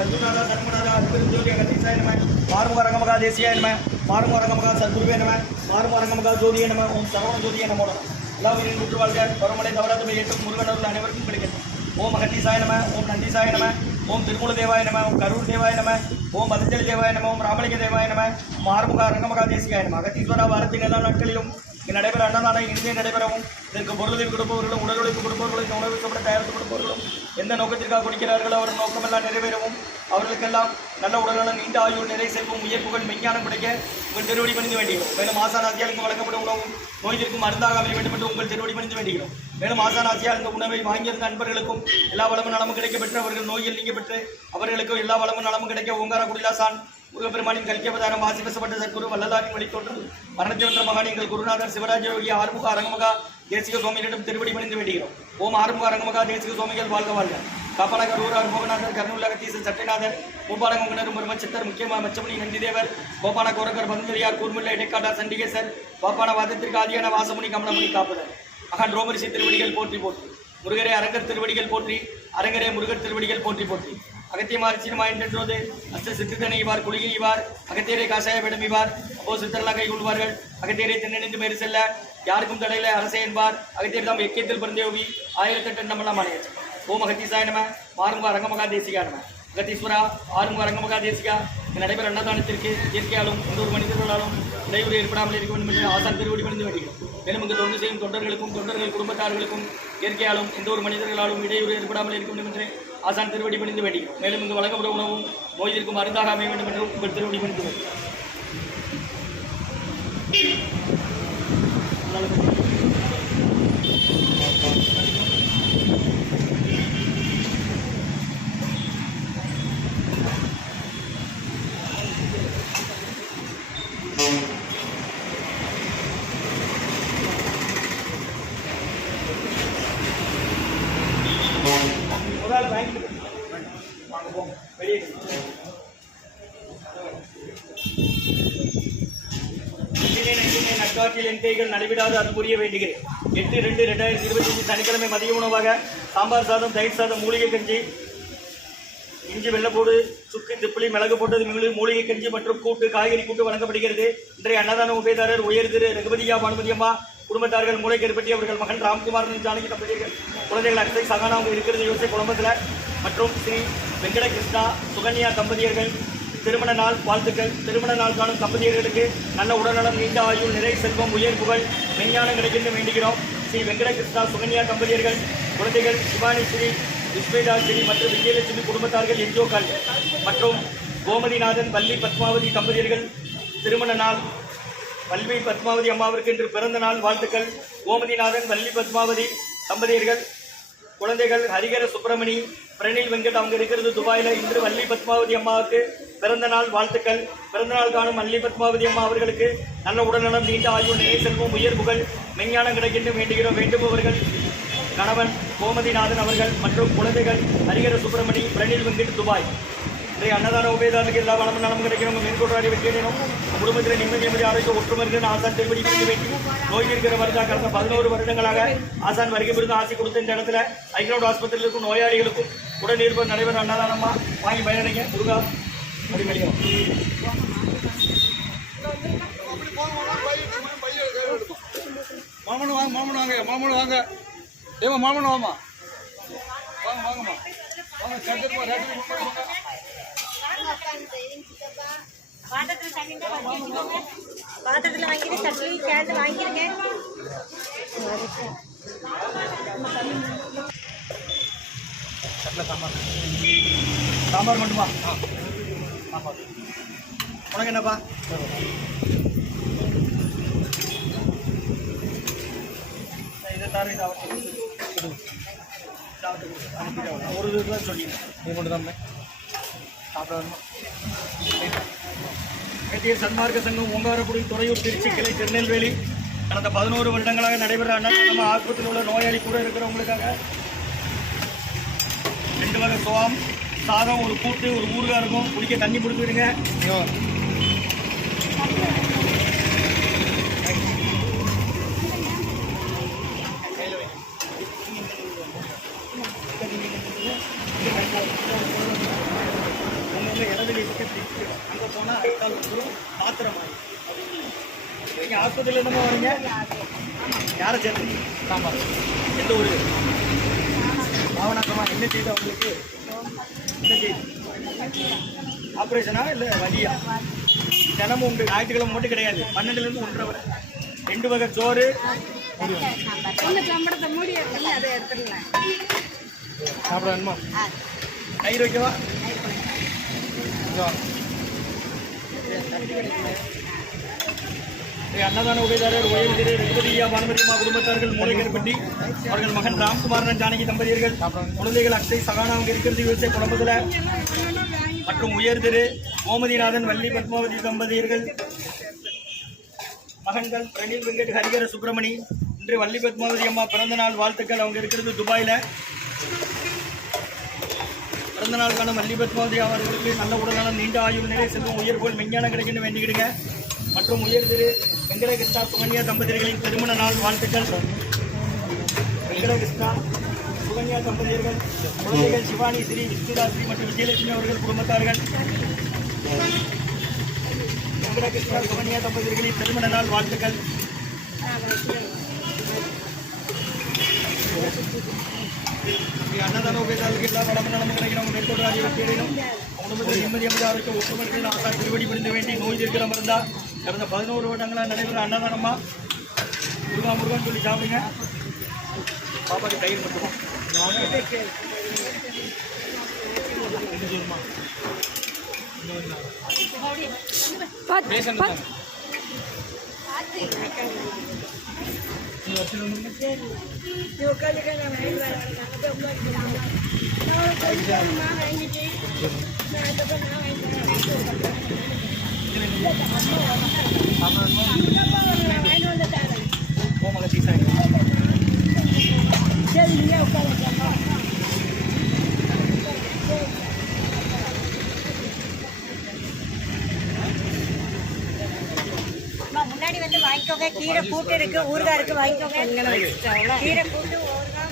சத்குருநாதா சர்மநாதா அற்புதஞ்சோதி அகத்தீசாய நம மாறுமுக அரங்கமகா தேசியாய நம மாறுமுக அரங்கமகா சத்குருவே நம மாறுமுக அரங்கமகா ஜோதியே நம ஓம் சரவண ஜோதியே நமோ நம எல்லா உயிரின் முற்று வாழ்க பருமலை தவறாத ஏற்றும் முருகன் அவர்கள் அனைவருக்கும் கிடைக்கட்டும். ஓம் அகத்தீசாய நம ஓம் நந்தீசாய நம ஓம் திருமூல தேவாய நம ஓம் கரூர் தேவாய நம ஓம் பதஞ்சலி தேவாய நம ஓம் ராமலிங்க தேவாய நம மாறுமுக அரங்கமகா தேசியாய நம அகத்தீஸ்வரா வாரத்தின் எல்லா நாட்களிலும் நடைபெற அன்னதானம் இனிதே நடைபெறவும் இதற்கு பொருளுதவி கொடுப்பவர்களும் உடல் உழைப்பு கொடுப்பவர்களும் இந்த உணவு சாப்பிட தயாரித்து கொடுப்பவர்களும் எந்த நோக்கத்திற்காக கொடுக்கிறார்களோ அவர் நோக்கமெல்லாம் நிறைவேறவும் அவர்களுக்கெல்லாம் நல்ல உடல்நலம் நீண்ட ஆயுள் நிறை செல்வம் உயர்ப்புகள் மெஞ்ஞானம் கிடைக்க உங்கள் திருவடி பணிந்து வேண்டுகிறோம். மேலும் ஆசானாசியால் வழங்கப்படும் உணவும் நோய்த்திற்கும் மருந்தாக அமைய வேண்டும் என்று உங்கள் திருவடி பணிந்து வேண்டுகிறோம். மேலும் ஆசானாசியால் இந்த உணவை வாங்கியிருந்த நண்பர்களுக்கும் எல்லா வளமும் நலமும் கிடைக்க பெற்று அவர்கள் நோயில் நீங்க பெற்று அவர்களுக்கும் எல்லா வளமும் நலமும் கிடைக்க ஓங்கார குடிலாசான் முருகப்பெருமானின் கல்கியவதாரம் ஆசிபசப்பட்ட சற்குரு வல்லலாரின் வழித்தோற்று மரணத்தை வென்ற மகான் எங்கள் குருநாதர் சிவராஜ யோகி ஆறுமுக அரங்கமகா தேசிக சுவாமிகளிடம் திருவடி பணிந்து வேண்டுகிறோம். ஓம் ஆறுமுக அரங்கமகா தேசிக சுவாமிகள் வாழ்க வாழ்க. காப்பாளகர் ஊர் அருமுகநாதர் கருணூலகத்தீசன் சட்டைநாதர் பூபாலகங்கனர் பிரம்மச்சித்தர் முக்கியமாக மச்சமணி நந்திதேவர் கோபான கோரகர் பந்தலியார் கூர்முல்ல இடைக்காட்டார் சண்டிகேசர் பாப்பான வாதத்திற்கு ஆதியான வாசமுனி கமலமுனி காப்புதர் மகான் ரோமரிசி திருவடிகள் போற்றி போற்றி முருகரே அரங்கர் திருவடிகள் போற்றி அரங்கரே முருகர் திருவடிகள் போற்றி போற்றி அகத்தியமார் சீனமா என்றோது அஸ்த சித்திரனை இவார் குளிகை இவார் அகத்தியரை காசாய விடம் இவார் அப்போ சித்தரெல்லாம் கை கொள்வார்கள் அகத்தியரை தென்னின்று மேறு செல்ல யாருக்கும் தடையில அரசே என்பார் அகத்தியர் தாம் எக்கியத்தில் பிறந்தேவி 1008 நம்மளாம் மாணியாச்சு. ஓம் அகத்தீசாய நம மாறுமுக அரங்கமகா தேசிகா நம அகத்தீஸ்வரா ஆறுமுக அரங்கமகா தேசிகா நடைபெற அன்னதானத்திற்கு இயற்கையாலும் எந்த ஒரு மனிதர்களாலும் இடையூறு ஏற்படாமல் இருக்க வேண்டும் என்று ஆசான் திருவடி பணிந்து வேண்டுகிறோம். மேலும் இங்கு தொண்டு செய்யும் தொண்டர்களுக்கும் தொண்டர்கள் குடும்பத்தார்களுக்கும் இயற்கையாலும் எந்த ஒரு மனிதர்களாலும் இடையூறு ஏற்படாமல் இருக்க வேண்டும் என்று ஆசான் திருவடி பணிந்து வேண்டுகிறோம். மேலும் இங்கு வழங்கப்படும் உணவும் நோயிற்கும் மருந்தாக அமைய வேண்டும் என்று உங்கள் திருவடி பணிந்து வேண்டுகிறோம். நட்காற்றில் என் கைகள் நடைபெறாது அது புரிய வேண்டுகிறேன். 8/2/2025 சனிக்கிழமை மதிய உணவாக சாம்பார் சாதம் தயிர் சாதம் மூலிகை கஞ்சி இஞ்சி வெள்ளப்பூடு சுக்கு திப்பிலி மிளகு போட்டது மூலிகை கஞ்சி மற்றும் கூட்டு காய்கறி கூட்டு வழங்கப்படுகிறது. இன்றைய அன்னதான உபயதாரர் உயர் திரு ரகுபதியா பானுமதி அம்மா குடும்பத்தார்கள் மூளை கருப்பட்டி அவர்கள் மகன் ராம்குமார் ஜானகி தம்பதியர்கள் குழந்தைகள் அக்ஷய் சகானா அவங்க இருக்கிறது யோசை குழம்பத்தில் மற்றும் ஸ்ரீ வெங்கட கிருஷ்ணா சுகன்யா தம்பதியர்கள் திருமண நாள் வாழ்த்துக்கள். திருமண நாள் காணும் தம்பதியர்களுக்கு நல்ல உடல்நலம் நீண்ட ஆயுள் நிறை செல்வம் உயர் புகழ் மெஞ்ஞானம் கிடைக்கின்ற வேண்டுகிறோம். ஸ்ரீ வெங்கட கிருஷ்ணா சுகன்யா தம்பதியர்கள் குழந்தைகள் சிவானி ஸ்ரீ விஸ்வேதா ஸ்ரீ மற்றும் விஜயலட்சுமி குடும்பத்தார்கள் என்ஜோக்கள் மற்றும் கோமதிநாதன் வள்ளி பத்மாவதி தம்பதியர்கள் திருமண நாள். வள்ளி பத்மாவதி அம்மாவிற்கு இன்று பிறந்த நாள் வாழ்த்துக்கள். கோமதிநாதன் வள்ளி பத்மாவதி தம்பதியர்கள் குழந்தைகள் ஹரிகர சுப்பிரமணி பிரணில் வெங்கட் அவங்க இருக்கிறது துபாயில். இன்று வள்ளி பத்மாவதி அம்மாவுக்கு பிறந்த நாள் வாழ்த்துக்கள். பிறந்த நாள் காணும் வள்ளி பத்மாவதி அம்மா அவர்களுக்கு நல்ல உடல்நலம் நீண்ட ஆயுள் நிலை செல்வம் உயர் புகழ் மெஞ்ஞானம் கிடைக்கின்ற வேண்டுகிறோம். வேண்டுபவர்கள் கணவன் கோமதிநாதன் அவர்கள் மற்றும் குழந்தைகள் ஹரிகர சுப்பிரமணி பிரணில் வெங்கட் துபாய். இன்றைய அன்னதான உபயதாரர்களுக்கு எல்லா வளமும் நலமும் கிடைக்கிறோம். மேற்கொண்டாடி வெற்றியேனும் குடும்பத்தில் நிம்மதி ஆரோக்கிய ஒற்றுமருக்கு ஆசான் திருப்படி வேண்டி நோய் இருக்கிற வருடா கடந்த 11 வருடங்களாக ஆசான் வருகை புரிந்து ஆசை கொடுத்த இந்த இடத்துல ஐக்ரௌட் ஆஸ்பத்திரியில் இருக்கும் நோயாளிகளுக்கும் உடல் இருப்பது நடைபெற அன்னதானமா வாங்கி பயனடைங்க. முருகா அடிமடியும் மாமனு வாங்க மாமனு வாங்க ஏமா மாமனு வாமா வாங்க வாங்கம்மா வாங்க சட்டப்பா பாத்திரத்துல வாங்கிட்டு சட்னி சேர்த்து வாங்கிருக்கேன். சாம்பார் மட்டுமா? சாம்பார் உனக்கு என்னப்பா? இதை தர ஒரு இதுதான் சொன்னீங்க நீ கொண்டு தான் சாப்பிட சன்மார்க்க சங்கம் ஓங்காரக்குடி துறையூர் திருச்சி கிளை திருநெல்வேலி கடந்த 11 வருடங்களாக நடைபெற நம்ம ஆஸ்பத்திரியில் உள்ள நோயாளி கூட இருக்கிறவங்களுக்காக 2 வகை சோம் சாதம் ஒரு கூட்டு ஒரு ஊறுகாய் இருக்கும். குடிக்க தண்ணி கொடுத்துடுங்க. முதலில் அங்கே போனால் அடுத்தால் வந்துடும் பாத்திரம் மாதிரி. நீங்கள் ஆஸ்பத்திரியில் என்னமோ வரீங்க, யாரை சேர்த்துங்க? சாம்பார். எந்த ஊர்? பாவனாக்கமா. என்ன செய்யுது அவங்களுக்கு? என்ன செய்யுது? ஆப்ரேஷனா இல்லை வலியா? தினமும் உண்டு, ஞாயிற்றுக்கிழமை மட்டும் கிடையாது. 12லேருந்து 1:30 வரை 2 வகை சோறு. சாப்பிட வேணுமா? தயிர் வைக்கவா? அன்னதான உபயதாரர் ஓய்வு திரு ரகுபதியா பானுமதியம்மா குடும்பத்தார்கள் மூளைக்கருப்பட்டி அவர்கள் மகன் ராம்குமாரன் ஜானகி தம்பதியர்கள் குழந்தைகள் அக்ஷய் சகானா அவங்க இருக்கிறது யோசிச்ச குழம்புல மற்றும் உயர் திரு கோமதிநாதன் வள்ளி பத்மாவதி தம்பதியர்கள் மகன்கள் பிரணில் வெங்கட் ஹரிகர சுப்பிரமணி. இன்று வள்ளி பத்மாவதி அம்மா பிறந்த நாள் வாழ்த்துக்கள். அவங்க இருக்கிறது துபாயில். பிறந்த நாளுக்கான வள்ளி பத்மாவதி அவர்களுக்கு நல்ல உடல்நலம், நீண்ட ஆயுள், நிலை செல்வம், உயர் போல் மெஞ்ஞானம் கிடைக்கணும் வேண்டிக்கிடுங்க. மற்றும் உயர் திரு வெங்கடகிருஷ்ணா சுகன்யா தம்பதியர்களின் திருமண நாள் வாழ்த்துக்கள். வெங்கடகிருஷ்ணா சுகன்யா தம்பதியர்கள் குழந்தைகள் சிவானி ஸ்ரீ விஷ்ணுதாஸ்ரீ மற்றும் விஜயலட்சுமி அவர்கள் குடும்பத்தார்கள். வெங்கடகிருஷ்ணா சுகன்யா தம்பதியர்களின் திருமண நாள் வாழ்த்துக்கள். அன்னதான உபயதாரர்களுக்கு எல்லா வளமும் நலமும் கிடைக்கிறவங்க மேற்கொண்டு அறிவிக்கிறேனும் குடும்பத்தில் நிம்மதி அமைதாருக்கு ஒற்றுமர்கள் ஆசா திருவடி புரிந்து வேண்டி நோய் இருக்கிற மருந்தா கடந்த 11 வருடங்களாக நடைபெற அன்னதானமா முருகா முருகான்னு சொல்லி சாப்பிடுங்க. பாப்பாக்கு தயிர் மட்டும் முன்னாடி வந்து வாங்கிக்கோங்க. கீரை கூட்டு இருக்கு, ஊறுகாய் இருக்கு, வாங்கிக்கோங்க. கீரை கூட்டு ஊறுகாய்